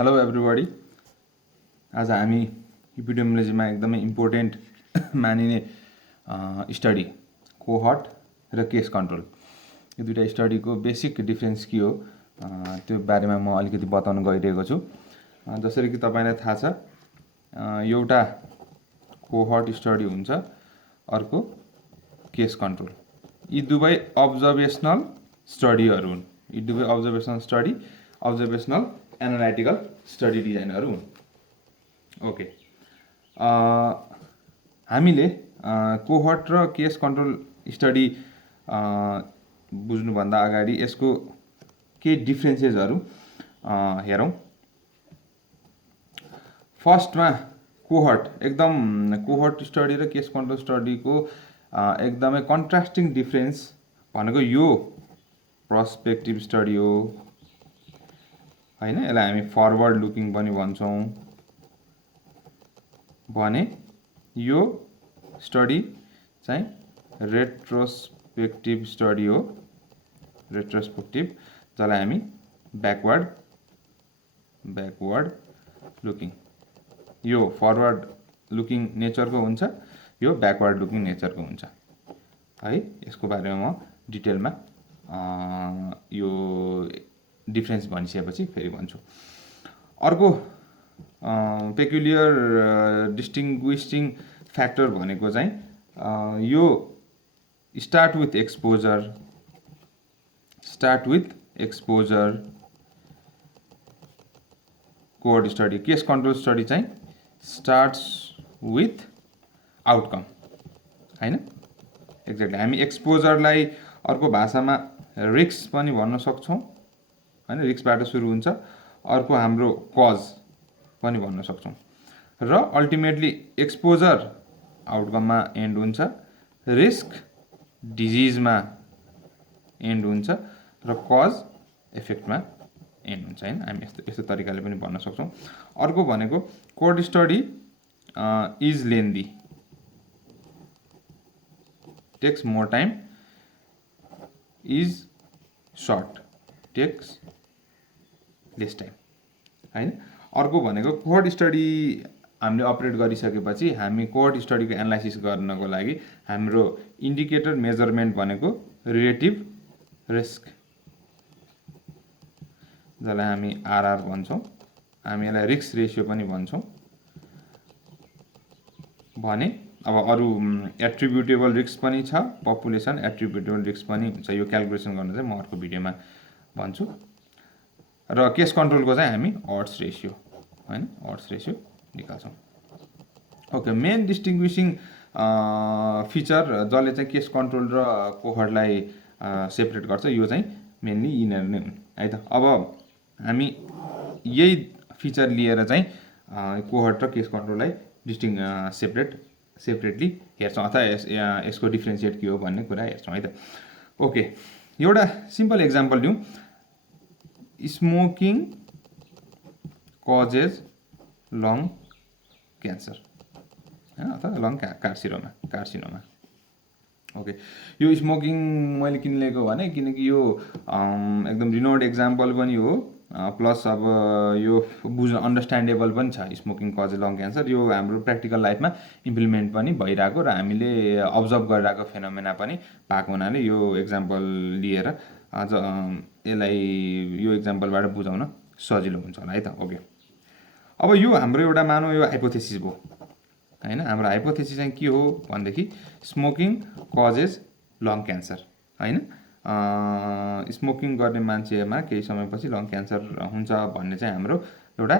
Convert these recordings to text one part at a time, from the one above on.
Hello everybody. आज हामी इपिडेमियोलोजीमा एकदमै इम्पोर्टेन्ट मानिने स्टडी कोहर्ट र केस कन्ट्रोल, यो दुईटा स्टडीको बेसिक डिफरेन्स के हो त्यो बारेमा म अलिकति बताउन गइरहेको छु। जसरी कि तपाईलाई थाहा छ, एउटा कोहर्ट स्टडी हुन्छ, अर्को केस कन्ट्रोल। यी दुवै अब्जर्भेसनल स्टडीहरू हुन्। यी दुवै observational study, observational analytical study डिजाइनहरू हुन्। ओके, हामीले कोहर्ट र केस कन्ट्रोल स्टडी बुझ्नुभन्दा अगाडि यसको केही डिफ्रेन्सेसहरू हेरौँ। फर्स्टमा कोहर्ट स्टडी र केस कन्ट्रोल स्टडीको एकदमै कन्ट्रास्टिङ डिफ्रेन्स भनेको यो पर्सपेक्टिभ स्टडी हो हैन। यसलाई हामी फरवर्ड लुकिङ पनि भन्छौँ भने यो स्टडी चाहिँ रेट्रोस्पेक्टिभ स्टडी हो। रेट्रोस्पेक्टिभ, जसलाई हामी ब्याकवर्ड लुकिङ, यो फरवर्ड लुकिङ नेचरको हुन्छ, यो ब्याकवर्ड लुकिङ नेचरको हुन्छ है। यसको बारेमा म डिटेलमा यो डिफ्रेन्स भनिसकेपछि फेरि भन्छु। अर्को पेक्युलियर डिस्टिङ्ग्विसिङ फ्याक्टर भनेको चाहिँ यो start with exposure cohort study. Case control study चाहिँ स्टार्ट्स विथ आउटकम हैन। एक्ज्याक्टली, हामी एक्सपोजरलाई अर्को भाषामा रिस्क पनि भन्न सक्छौँ हैन, रिस्कबाट सुरु हुन्छ। अर्को हाम्रो कज पनि भन्न सक्छौँ र अल्टिमेटली एक्सपोजर आउटकममा एन्ड हुन्छ, रिस्क डिजिजमा एन्ड हुन्छ र कज इफेक्टमा एन्ड हुन्छ हैन। हामी यस्तो तरिकाले पनि भन्न सक्छौँ। अर्को भनेको cohort study is lengthy, takes more time, is short, takes less time हैन। अर्को भनेको कोहर्ट स्टडी हामीले अपरेट गरिसकेपछि हामी कोहर्ट स्टडीको एनालाइसिस गर्नको लागि हाम्रो इन्डिकेटर मेजरमेन्ट भनेको रिलेटिभ रिस्क, जसलाई हामी आरआर भन्छौँ। हामी यसलाई रिस्क रेसियो पनि भन्छौँ भने अब अरू एट्रिब्युटेबल रिस्क पनि छ, पपुलेसन एट्रिब्युटेबल रिस्क पनि हुन्छ। यो क्यालकुलेसन गर्न चाहिँ म अर्को भिडियोमा भन्छु। र केस कन्ट्रोलको चाहिँ हामी अड्स रेसियो हैन, अड्स रेसियो निकाल्छौँ। ओके, मेन डिस्टिङ्ग्विसिङ फिचर जसले चाहिँ केस कन्ट्रोल र कोहर्टलाई सेपरेट गर्छ, यो चाहिँ मेनली यिनीहरू नै हुन् है त। अब हामी यही फिचर लिएर चाहिँ कोहर्ट र केस कन्ट्रोललाई सेपरेटली हेर्छौँ, अथवा यसको डिफ्रेन्सिएट के हो भन्ने कुरा हेर्छौँ है त। ओके, एउटा सिम्पल एक्जाम्पल लिउँ। स्मोकिङ कजेज लङ क्यान्सर अथवा लङ कार्सिनोमा। ओके, यो स्मोकिङ मैले किन लिएको भने किनकि यो एकदम रिनोड एक्जाम्पल पनि हो, प्लस अब यो बुझ्न अन्डरस्ट्यान्डेबल पनि छ। स्मोकिङ कज लङ क्यान्सर यो हाम्रो प्र्याक्टिकल लाइफमा इम्प्लिमेन्ट पनि भइरहेको र हामीले अब्जर्भ गरिरहेको फेनोमेना पनि भएको हुनाले यो एक्जाम्पल लिएर आज यसलाई यो एक्जाम्पलबाट बुझाउन सजिलो हुन्छ होला है त। ओके, अब यो हाम्रो एउटा मानौ यो हाइपोथेसिस भयो हैन। हाम्रो हाइपोथेसिस चाहिँ के हो भनेदेखि स्मोकिङ कजेज लङ क्यान्सर हैन। स्मोकिङ गर्ने मान्छेमा केही समयपछि लङ क्यान्सर हुन्छ भन्ने चाहिँ हाम्रो एउटा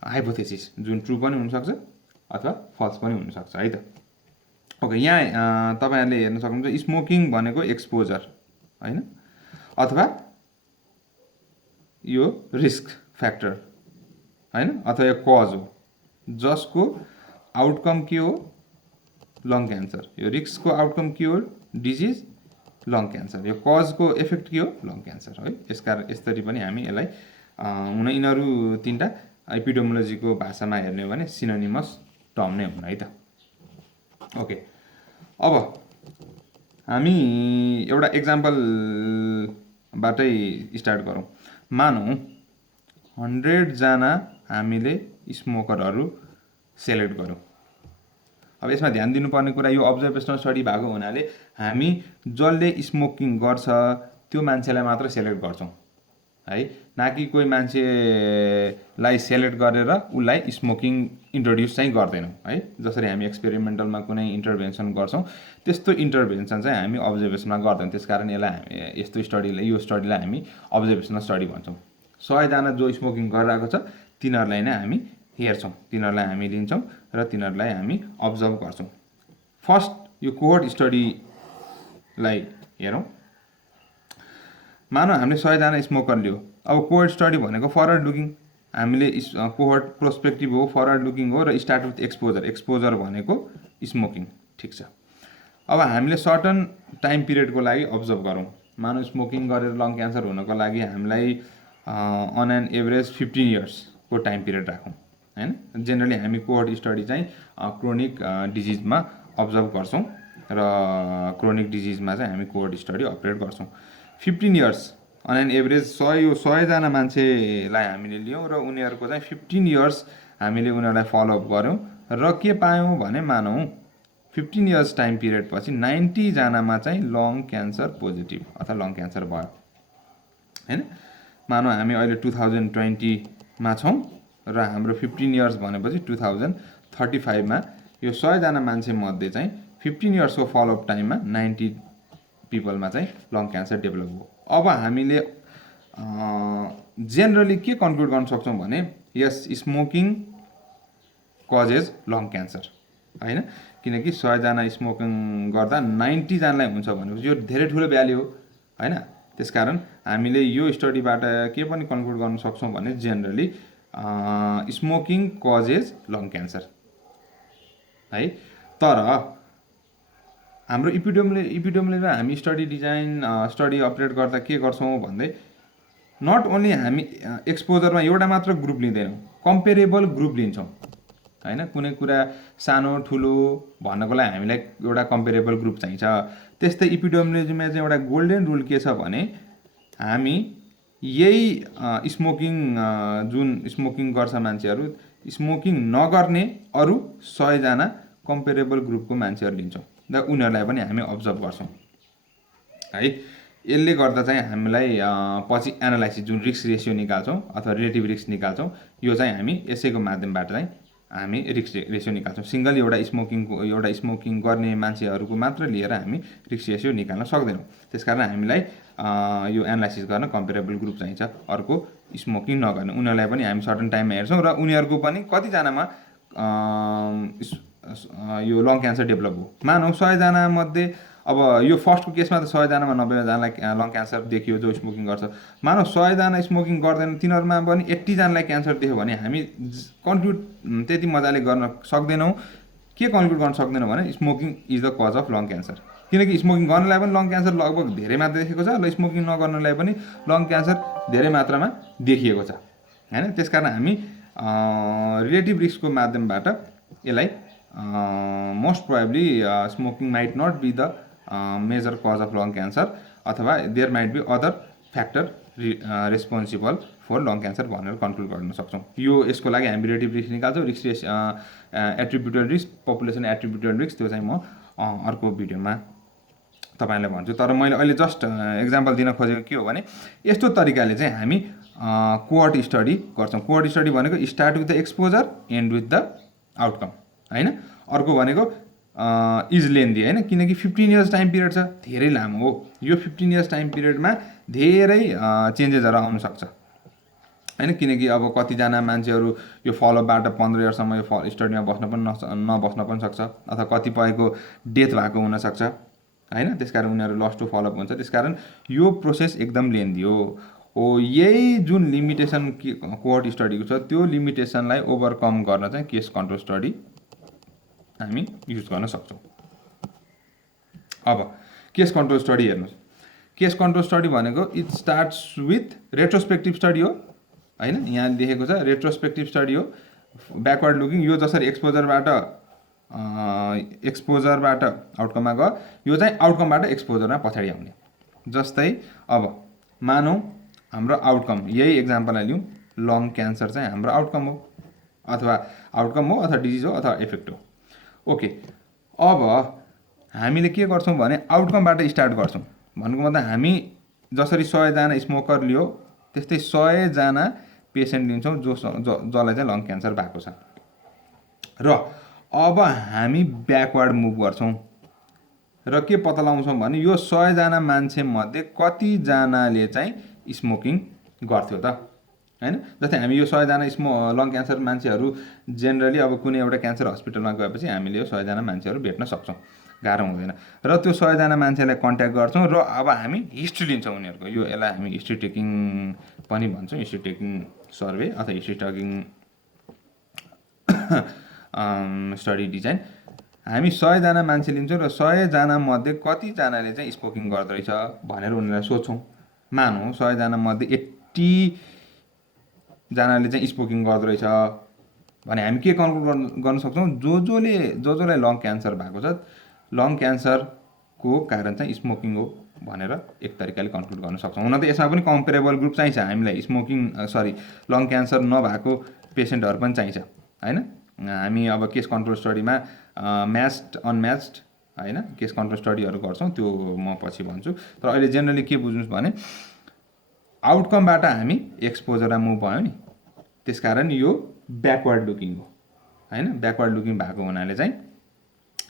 हाइपोथेसिस, जुन ट्रु पनि हुनसक्छ अथवा फल्स पनि हुनसक्छ है त। ओके, यहाँ तपाईँहरूले हेर्न सक्नुहुन्छ स्मोकिङ भनेको एक्सपोजर हैन, अथवा यो रिस्क फ्याक्टर हैन, अथवा यो कज हो जसको आउटकम के हो लङ क्यान्सर। यो रिस्कको आउटकम के हो डिजिज लङ क्यान्सर, यो कजको इफेक्ट के हो लङ क्यान्सर है। यसरी पनि हामी यसलाई हुन यिनीहरू तीनटा एपिडेमियोलोजीको भाषामा हेर्ने हो भने सिनोनिमस टर्म नै हुन् है त। ओके, अब हामी एउटा एक्जाम्पलबाटै स्टार्ट गरौँ। मानौँ 100 जना हामीले स्मोकरहरू सेलेक्ट गरौँ। अब यसमा ध्यान दिनुपर्ने कुरा यो अब्जर्भेसनल स्टडी भएको हुनाले हामी जसले स्मोकिङ गर्छ त्यो मान्छेलाई मात्र सेलेक्ट गर्छौँ है, न कि कोही मान्छेलाई सेलेक्ट गरेर उसलाई स्मोकिङ इन्ट्रोड्युस चाहिँ गर्दैनौँ है। जसरी हामी एक्सपेरिमेन्टलमा कुनै इन्टरभेन्सन गर्छौँ त्यस्तो इन्टरभेन्सन चाहिँ हामी अब्जर्भेसनमा गर्दैनौँ। त्यसकारण यसलाई यस्तो स्टडीलाई यो स्टडीलाई हामी अब्जर्भेसनल स्टडी भन्छौँ। 100 जना जो स्मोकिङ गरिरहेको छ तिनीहरूलाई नै हामी हेर्छौँ, तिनीहरूलाई हामी लिन्छौँ र तिनीहरूलाई हामी अब्जर्भ गर्छौँ। फर्स्ट यो कोहोर्ट स्टडीलाई हेरौँ। मानौँ हामीले 100 जना स्मोकर लियो। अब कोहोर्ट स्टडी भनेको फरवर्ड लुकिङ, हामीले कोहोर्ट प्रोस्पेक्टिभ हो, फरवर्ड लुकिङ हो र स्टार्ट विथ एक्सपोजर। एक्सपोजर भनेको स्मोकिङ, ठिक छ। अब हामीले सर्टन टाइम पिरियडको लागि अब्जर्भ गरौँ। मानौँ स्मोकिङ गरेर लङ क्यान्सर हुनको लागि हामीलाई अन एन एभरेज 15 इयर्सको टाइम पिरियड राखौँ हैन। जेनरली हामी कोहोर्ट स्टडी चाहिँ क्रोनिक डिजिजमा अब्जर्भ गर्छौँ र क्रोनिक डिजिजमा चाहिँ हामी कोहोर्ट स्टडी अपरेट गर्छौँ। 15 इयर्स अन एन एभरेज 100 जना मान्छेलाई हामीले लियौँ र उनीहरूको चाहिँ 15 इयर्स हामीले उनीहरूलाई फलोअप गऱ्यौँ र के पायौँ भने मानौँ 15 इयर्स टाइम पिरियड पछि 90 जनामा चाहिँ लङ क्यान्सर पोजिटिभ अथवा लङ क्यान्सर भयो हैन। मानौँ हामी अहिले 2020 मा छौँ र हाम्रो 15 इयर्स भनेपछि 2035 मा यो 100 जना मान्छे मध्ये चाहिँ 15 इयर्सको फलोअप टाइममा 90 पिपलमा चाहिँ लङ क्यान्सर डेभलप हो। अब हामीले जेनरली के कन्क्लुड गर्न सक्छौँ भने यस स्मोकिङ कजेज लङ क्यान्सर हैन। किनकि 100 जना स्मोकिङ गर्दा 90 जनालाई हुन्छ भनेपछि यो धेरै ठुलो भ्याल्यु हो हैन। त्यसकारण हामीले यो स्टडीबाट के पनि कन्क्लुड गर्न सक्छौँ भने generally smoking causes long cancer है। तर हाम्रो इपिडेमियोलोजीमा हामी स्टडी डिजाइन स्टडी अपरेट गर्दा के गर्छौँ भन्दै नट ओन्ली हामी एक्सपोजरमा एउटा मात्र ग्रुप लिँदैनौँ, कम्पेरेबल ग्रुप लिन्छौँ हैन। कुनै कुरा सानो ठुलो भन्नको लागि हामीलाई एउटा कम्पेरेबल ग्रुप चाहिन्छ। त्यस्तै इपिडेमियोलोजीमा चाहिँ एउटा गोल्डन रुल के छ भने हामी यही स्मोकिङ जुन स्मोकिङ गर्छ मान्छेहरू स्मोकिङ नगर्ने अरू 100 जना कम्पेरेबल ग्रुपको मान्छेहरू लिन्छौँ र उनीहरूलाई पनि हामी अब्जर्भ गर्छौँ है। यसले गर्दा चाहिँ हामीलाई पछि एनालाइसिस जुन रिस्क रेसियो निकाल्छौँ अथवा रिलेटिभ रिस्क निकाल्छौँ यो चाहिँ हामी यसैको माध्यमबाट चाहिँ हामी रिस्क रेसियो निकाल्छौँ। सिङ्गल एउटा स्मोकिङ गर्ने मान्छेहरूको मात्र लिएर हामी रिस्क रेसियो निकाल्न सक्दैनौँ। त्यसकारण हामीलाई यो एनालाइसिस गर्न कम्पेरेबल ग्रुप चाहिन्छ। अर्को स्मोकिङ नगर्ने उनीहरूलाई पनि हामी सर्टन टाइममा हेर्छौँ र उनीहरूको पनि कतिजनामा यो लङ क्यान्सर डेभलप हो। मानौँ 100 जना मध्ये अब यो फर्स्टको केसमा त 100 जनामा 90 जनालाई लङ क्यान्सर देखियो जो स्मोकिङ गर्छ। मानौँ 100 जना स्मोकिङ गर्दैन तिनीहरूमा पनि 80 जनालाई क्यान्सर देख्यो भने हामी कन्क्लुड त्यति मजाले गर्न सक्दैनौँ। के कन्क्लुड गर्न सक्दैनौँ भने smoking is the cause of lung cancer. किनकि स्मोकिङ गर्नलाई पनि लङ क्यान्सर लगभग धेरै मात्रा देखेको छ र स्मोकिङ नगर्नलाई पनि लङ क्यान्सर धेरै मात्रामा देखिएको छ हैन। त्यसकारण हामी रिलेटिभ रिस्कको माध्यमबाट यसलाई most probably smoking might not be the major cause of lung cancer अथवा there might be other factor responsible for lung cancer भनेर कन्क्लुड गर्न सक्छौँ। यो यसको लागि हामी रिलेटिभ रिस्क निकाल्छौँ। Risk attributed risk population attributed risk त्यो चाहिँ म अर्को भिडियोमा तपाईँलाई भन्छु। तर मैले अहिले जस्ट एक्जाम्पल दिन खोजेको के हो भने यस्तो तरिकाले चाहिँ हामी कोहोर्ट स्टडी गर्छौँ। कोहोर्ट स्टडी भनेको start with the exposure and with the outcome हैन। अर्को भनेको इज लेन्दी हैन, किनकि 15 इयर्स टाइम पिरियड छ, धेरै लामो हो। यो 15 इयर्स टाइम पिरियडमा धेरै चेन्जेसहरू आउन सक्छ हैन। किनकि अब कतिजना मान्छेहरू यो फलोअपबाट 15 इयर्ससम्म यो स्टडीमा नबस्न पनि सक्छ अथवा कतिपयको डेथ भएको हुनसक्छ हैन। त्यसकारण उनीहरू लस्ट टु फलोअप हुन्छ। त्यसकारण यो प्रोसेस एकदम लेन्दी हो। यही जुन लिमिटेसन कोहोर्ट स्टडीको छ त्यो लिमिटेसनलाई ओभरकम गर्न चाहिँ केस कन्ट्रोल स्टडी हामी युज गर्न सक्छौँ। अब केस कन्ट्रोल स्टडी हेर्नुहोस्। केस कन्ट्रोल स्टडी भनेको इट स्टार्ट्स विथ रेट्रोस्पेक्टिभ स्टडी हो हैन। यहाँ लेखेको छ रेट्रोस्पेक्टिभ स्टडी हो, ब्याकवर्ड लुकिङ। यो जसरी एक्सपोजरबाट आउटकममा गयो यो चाहिँ आउटकमबाट एक्सपोजरमा पछाडि आउने। जस्तै अब मानौँ हाम्रो आउटकम यही एक्जाम्पललाई लिउँ। लङ क्यान्सर चाहिँ हाम्रो आउटकम हो अथवा डिजिज हो अथवा इफेक्ट हो। ओके, अब हामीले के गर्छौँ भने आउटकमबाट स्टार्ट गर्छौँ। भन्नुको मतलब हामी जसरी 100जना स्मोकर लियो त्यस्तै 100जना पेसेन्ट लिन्छौँ जसलाई चाहिँ लङ क्यान्सर भएको छ। र अब हामी ब्याकवर्ड मुभ गर्छौँ र के पत्ता लगाउँछौँ भने यो 100जना मान्छे मध्ये कतिजनाले चाहिँ स्मोकिङ गर्थ्यो त, हैन? जस्तै हामी यो 100जना लङ क्यान्सर मान्छेहरू जेनरली अब कुनै एउटा क्यान्सर हस्पिटलमा गएपछि हामीले यो 100जना मान्छेहरू भेट्न सक्छौँ, गाह्रो हुँदैन। र त्यो 100जना मान्छेलाई कन्ट्याक्ट गर्छौँ र अब हामी हिस्ट्री लिन्छौँ उनीहरूको। यसलाई हामी हिस्ट्री टेकिङ पनि भन्छौँ, हिस्ट्री टेकिङ सर्वे अथवा हिस्ट्री टेकिङ स्टडी डिजाइन। हामी 100जना मान्छे लिन्छौँ र 100जना मध्ये कतिजनाले चाहिँ स्मोकिङ गर्दो रहेछ भनेर उनीहरूलाई सोध्छौँ। मानौँ 100जना मध्ये 80जनाले चाहिँ स्मोकिङ गर्दो रहेछ भने हामी के कन्क्लुड गर्न सक्छौँ? जसलाई लङ क्यान्सर भएको छ, लङ क्यान्सरको कारण चाहिँ स्मोकिङ हो भनेर एक तरिकाले कन्क्लुड गर्न सक्छौँ। हुन त यसमा पनि कम्पेरेबल ग्रुप चाहिन्छ हामीलाई, लङ क्यान्सर नभएको पेसेन्टहरू पनि चाहिन्छ, हैन? हामी अब केस कन्ट्रोल स्टडीमा म्याच्ड अनम्याच्ड, हैन, केस कन्ट्रोल स्टडीहरू गर्छौँ, त्यो म पछि भन्छु। तर अहिले जेनरली के बुझ्नुहोस् भने आउटकमबाट हामी एक्सपोजरमा मुभ भयो नि, त्यसकारण यो ब्याकवर्ड लुकिङ हो, हैन? ब्याकवर्ड लुकिङ भएको हुनाले चाहिँ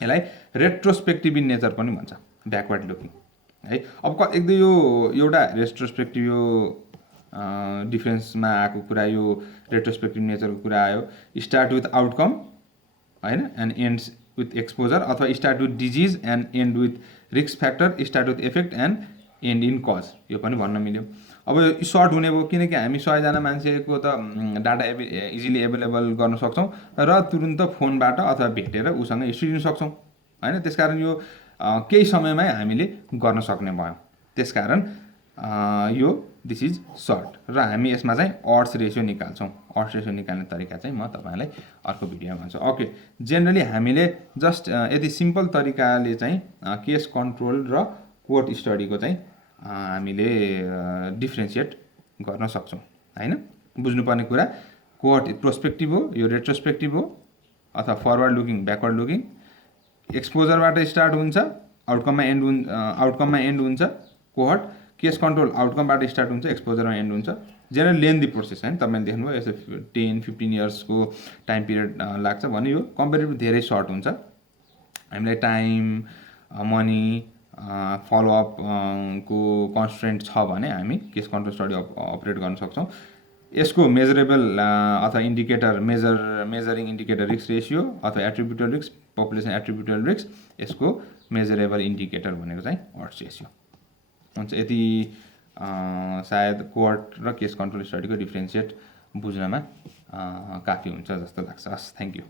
यसलाई रेट्रोस्पेक्टिभ इन नेचर पनि भन्छ, ब्याकवर्ड लुकिङ, है। अब एकदम यो एउटा रेट्रोस्पेक्टिभ यो डिफरेन्समा आएको कुरा, यो रेट्रोस्पेक्टिभ नेचरको कुरा आयो। स्टार्ट विथ आउटकम, हैन, एन्ड एन्ड्स विथ एक्सपोजर, अथवा start with disease and and with risk factor, start with effect and and in cause, यो पनि भन्न मिल्यो। अब यो सर्ट हुने भयो किनकि हामी 100जना मान्छेको त डाटा इजिली एभाइलेबल गर्न सक्छौँ र तुरुन्त फोनबाट अथवा भेटेर उसँग हिस्ट्री लिन सक्छौँ, हैन? त्यसकारण यो केही समयमै हामीले गर्न सक्ने भयो। त्यसकारण यो दिस इज सर्ट। र हामी यसमा चाहिँ अड्स रेसियो निकाल्छौँ। अड्स रेसियो निकाल्ने तरिका चाहिँ म तपाईँलाई अर्को भिडियोमा भन्छु। ओके, जेनरली हामीले जस्ट यति सिम्पल तरिकाले चाहिँ केस कन्ट्रोल र कोर्ट स्टडीको चाहिँ हामीले डिफ्रेन्सिएट गर्न सक्छौँ, हैन? बुझ्नुपर्ने कुरा कोर्ट प्रोस्पेक्टिभ हो, यो रेट्रोस्पेक्टिभ हो, अथवा फरवर्ड लुकिङ ब्याकवर्ड लुकिङ। एक्सपोजरबाट स्टार्ट हुन्छ, आउटकममा एन्ड हुन्छ। कोहर्ट केस कन्ट्रोल आउटकमबाट स्टार्ट हुन्छ, एक्सपोजरमा एन्ड हुन्छ। जेनरल लेन्दी प्रोसेस, हैन? तपाईँले देख्नुभयो यसो 10-15 इयर्सको टाइम पिरियड लाग्छ भने यो कम्पेरिटिभली धेरै सर्ट हुन्छ। हामीलाई टाइम, मनी, फलोअप को कन्स्ट्रेन्ट छ भने हामी केस कन्ट्रोल स्टडी अपरेट गर्न सक्छौँ। यसको मेजरेबल अथवा indicator measuring indicator risk ratio अथवा एट्रिब्युटल रिस्क, पपुलेसन एट्रिब्युटल रिस्क, यसको मेजरेबल इन्डिकेटर भनेको चाहिँ अड्स रेसियो हुन्छ। यति सायद कोर्ट र केस कन्ट्रोल स्टडीको डिफ्रेन्सिएट बुझ्नमा काफी हुन्छ जस्तो लाग्छ। हस्, थ्याङ्क यू।